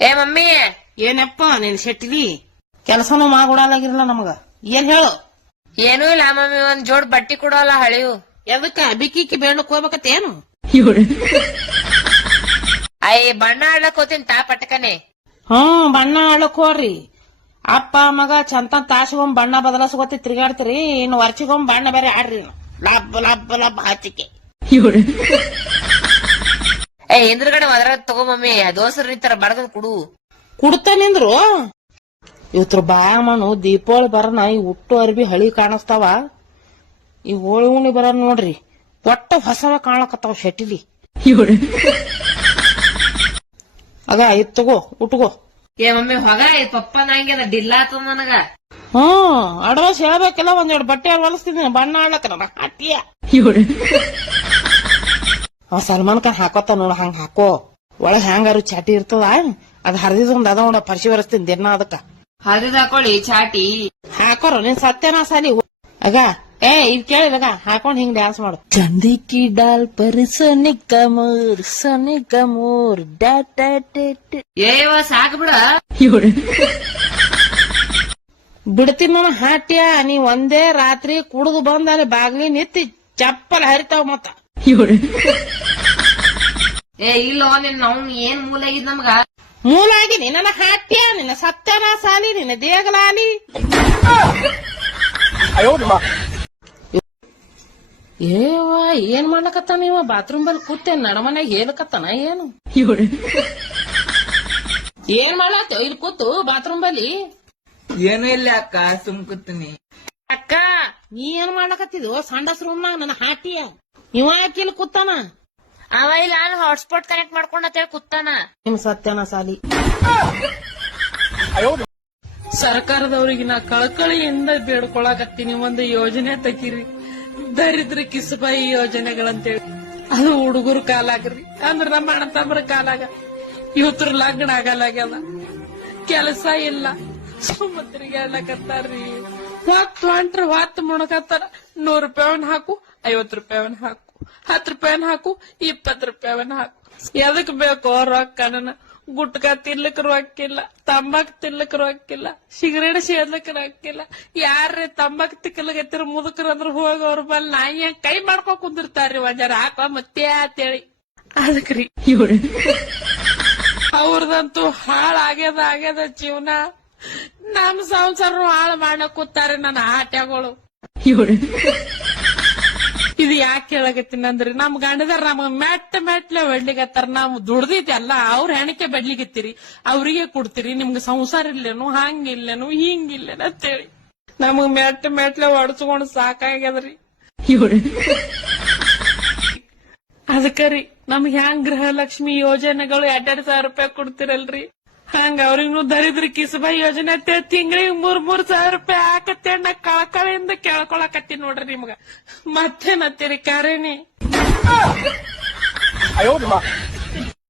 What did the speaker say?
ಏ ಮಮ್ಮಿ, ಏನಪ್ಪ ನೀನ್ ಶೆಟ್ಟಿದಿ ಕೆಲಸನೂ ಮಾಡ್ಕೊಡಲಾಗಿರಲ್ಲ ನಮಗ. ಏನ್ ಹೇಳು? ಏನೂ ಇಲ್ಲ ಮಮ್ಮಿ, ಒಂದ್ ಜೋಡ್ ಬಟ್ಟಿ ಕೊಡೋಲ್ಲ ಹಳಿವು. ಎದಕ್ಕ ಬಿಕ್ಕಿ ಬೇಡಕ್ ಹೋಗ್ಬೇಕತ್ತೇನು? ಅಯ್ಯ ಬಣ್ಣ ಆಡ್ಲಕ್ ಹೋತೀನಿ ತಾ ಪಟಕನೆ. ಬಣ್ಣ ಆಡಕ್ ಹೋಗ್ರಿ. ಅಪ್ಪ ಮಗ ಚಂತ ತಾಸಿಗೊಮ್ಮೆ ಬಣ್ಣ ಬದಲಾಸ್ಕೊತಿ ತಿರ್ಗಾಡ್ತೀರಿ, ಇನ್ನು ವರ್ಷಿಗೊಮ್ಮೆ ಬಣ್ಣ ಬೇರೆ ಆಡ್ರಿ. ಲಬ್ ಲಬ್ ಲಬ್ ಹಚ್ಚಿಕೆ ಏ ಹಿಂದ್ರಗಡೆ ಮದ್ರ ತಗೋ ಮಮ್ಮಿ, ದೋಸರು ಈ ತರ ಬಡದ ಕುಡು. ಕುಡ್ತಾನಿಂದ್ರು ಇವತ್ರ ಬಾಯಮ್ಮನು ದೀಪಾವಳಿ ಬರನ ಈ ಹುಟ್ಟು ಅರ್ಬಿ ಹಳಿ ಕಾಣಿಸ್ತಾವ. ಈ ಹೋಳಿ ಉಣಿ ಬರ ನೋಡ್ರಿ ಒಟ್ಟ ಹೊಸವ ಕಾಣಕತ್ತಾವ ಶೆಟ್ಟಿಲಿ. ಅದ ಇದ್ ತಗೋ ಉಟ್ಕೋ. ಏ ಮಮ್ಮಿ ಹೊಗ ಪಪ್ಪ ನಂಗೆ ಡಿಲ್ಲ ಆತದ ನನಗ. ಅಡ್ವಾನ್ಸ್ ಹೇಳ್ಬೇಕಿಲ್ಲ, ಒಂದೆರಡು ಬಟ್ಟೆ ಹೊಲಿಸ್ತಿದ್ದೀನಿ ಬಣ್ಣ ಆಡ್ಲಕ್ಕ ನನ್ನ ಹಾಟಿಯ. ಸಲ್ಮಾನ್ ಖಾನ್ ಹಾಕೋತ ನೋಡ, ಹಂಗ ಹಾಕೋ. ಒಳಗ್ ಹ್ಯಾಂಗಾರು ಚಾಟಿ ಇರ್ತದ, ಅದ್ ಹರಿದಿದ್ ಒಂದ್ ಅದ ನೋಡ, ಪರಿಶಿ ಬರಸ್ತೀನಿ ದಿನ. ಅದಕ್ಕ ಹರಿದ್ ಹಾಕೊಳ್ಳಿ ಚಾಟಿ ಹಾಕೋರು ನೀನ್ ಸತ್ಯನಾ ಸಾಲಿ ಆಗ. ಇದ್ ಕೇಳಿದಾಗ ಹಾಕೊಂಡ್ ಹಿಂಗ್ ಡ್ಯಾನ್ಸ್ ಮಾಡು. ಚಂದಿಕಿ ಡಾಲ್ ಪರ್ ಸೊನಿ ಕಮೂರ್ ಸೊನಿ ಕಮೂರ್ ಏವ ಸಾಕ್ ಬಿಡ. ಬಿಡ್ತೀನಿ ನಾನು ಹಾಟ್ಯ. ನೀ ಒಂದೇ ರಾತ್ರಿ ಕುಡಿದು ಬಂದ ಅಲ್ಲಿ ಬಾಗ್ಲಿ ನಿತ್ತಿ ಚಪ್ಪಲ್ ಹರಿತಾವ ಮತ್ತ. ಏ ಇಲ್ಲೋ ನಿನ್ ಅವ್ನ್ ಏನ್ ಮೂಲ ಆಗಿದ್ ನಮ್ಗ. ಮೂಲ ಆಗಿನಿ ನನ್ನ ಹಾಟ್ಯ, ನಿನ್ನ ಸತ್ಯನಾ ಸಾಲಿ, ನಿನ್ನ ದೇಗಲಾಲಿ. ಏವ ಏನ್ ಮಾಡ್ಲಕತ್ತಾನ ಇವ? ಬಾತ್ರೂಮ್ ಬಲ್ಲಿ ಕೂತೇನ್ ನಡಮನೆಗ್ ಹೇಳಕತ್ತಾನ ಏನು? ಏನ್ ಮಾಡ್ಲತ್ತ ಇಲ್ಲಿ ಕೂತು ಬಾತ್ರೂಮ್ ಬಲ್ಲಿ? ಏನು ಇಲ್ಲ ಅಕ್ಕ, ಸುಮ್ ಕೂತೀನಿ. ಅಕ್ಕ ನೀ ಏನ್ ಮಾಡ್ಲಕತ್ತಿದ್ವು ಸಂಡಸ್ ರೂಮ್ನಾಗ ನನ್ನ ಹಾಟಿಯ? ಇವ ಯಾಕೆ ಇಲ್ಲಿ ಕೂತಾನ? ಅವ ಇಲ್ಲ ನಾನು ಹಾಟ್ಸ್ಪಾಟ್ ಕನೆಕ್ಟ್ ಮಾಡ್ಕೊಂಡ್ ಅಂತೇಳಿ ಕೂತಾನ. ನಿಮ್ ಸತ್ಯನ ಸಾಲಿ. ಸರ್ಕಾರದವ್ರಿಗೆ ನಾ ಕಳಕಳಿಯಿಂದ ಬೇಡ್ಕೊಳಕತ್ತೀನಿ, ಒಂದು ಯೋಜನೆ ತೆಗೀರಿ, ದರಿದ್ರ ಕಿಸಬಾಯಿ ಯೋಜನೆಗಳಂತೇಳಿ. ಅದು ಹುಡುಗರು ಕಾಲಾಗ್ರಿ, ಅಂದ್ರ ನಮ್ಮ ಅಣ್ಣ ತಮ್ಮರ ಕಾಲಾಗ. ಇವತ್ತರ ಲಗ್ನ ಆಗಲಾಗ್ಯದ, ಕೆಲಸ ಇಲ್ಲ, ಸುಮತ್ರಿಗೆ ಹೇಳಕತ್ತಾರ್ರಿ. ಹೊಂಟ್ರ ಹೊತ್ತು ಮುಣಕತ್ತಾರ. 100 ರೂಪಾಯಿ ಹಾಕು, 50 ರೂಪಾಯಿ ಹಾಕು, 10 ರೂಪಾಯಿ ಹಾಕು, 20 ರೂಪಾಯಿ ಹಾಕು. ಎದಕ್ ಬೇಕೋ ರೊಕ್ಕ? ನನ್ನ ಗುಟ್ಕಾ ತಿನ್ಲಕ್ ರೊಕ್ಕಿಲ್ಲ, ತಂಬಾಕ್ ತಿನ್ಲಕ್ ರೊಕ್ಕಿಲ್ಲ, ಸಿಗರೇಟ್ ಸೇದ್ಲಕ್ ರೊಕ್ಕಿಲ್ಲ. ಯಾರ್ರಿ ತಂಬಾಕ್ ತಿಕ್ಕಲಗತ್ತಿರ ಮುದುಕರ ಅಂದ್ರ ಹೋಗಿ ಅವ್ರ ಬಲ್ ನಾಯಿ ಕೈ ಮಾಡ್ಕೊ ಕುಂದಿರ್ತಾರ್ರಿ, ಒಂಜಾರ ಹಾಕ ಮತ್ತೆ ಅಂತೇಳಿ. ಅದಕ್ರಿ ಅವ್ರದಂತೂ ಹಾಳಾಗ್ಯದ ಜೀವನ. ನಮ್ ಸಂಸಾರ ಹಾಳು ಮಾಡಕ್ ಕೂತಾರೆ ನನ್ನ ಆಟ್ಯಾಗಳು. ಇದು ಯಾಕೆ ಹೇಳಕತ್ತೀನಿ ಅಂದ್ರಿ, ನಮ್ ಗಂಡದಾರ ನಮಗ್ ಮೆಟ್ಲೆ ಹೊಡ್ಲಿಗತ್ತಾರ. ನಾವ್ ದುಡ್ದಿದ್ದೆಲ್ಲ ಅವ್ರ ಹೆಣಿಕೆ ಬೆಡ್ಲಿಗತ್ತೀರಿ, ಅವ್ರಿಗೆ ಕೊಡ್ತೀರಿ. ನಿಮ್ಗೆ ಸಂಸಾರ ಇಲ್ಲೇನು, ಹಂಗಿಲ್ಲೇನು, ಹಿಂಗಿಲ್ಲೇನು ಅಂತೇಳಿ ನಮಗ್ ಮೆಟ್ಲೆ ಹೊಡ್ಸ್ಕೊಂಡ್ ಸಾಕಾಗ್ಯದ್ರಿ. ಅದಕ್ಕರಿ ನಮ್ಗೆ ಹ್ಯಾಂಗ್ ಗೃಹಲಕ್ಷ್ಮಿ ಯೋಜನೆಗಳು 2,000 ರೂಪಾಯಿ ಕೊಡ್ತಿರಲ್ರಿ, ಹಂಗ ಅವ್ರಿಗೂ ದರಿದ್ರ ಕಿಸಬಾಯಿ ಯೋಜನೆ ಅಂತೇಳಿ ತಿಂಗಳಿಗೆ 3,000 ರೂಪಾಯಿ ಹಾಕತ್ತೇಳಿ ನಾ ಕಳಕಳಿಯಿಂದ ಕೇಳ್ಕೊಳಕತ್ತೀನಿ ನೋಡ್ರಿ ನಿಮ್ಗ. ಮತ್ತೇನತ್ತೀರಿ ಕರೇನಿ?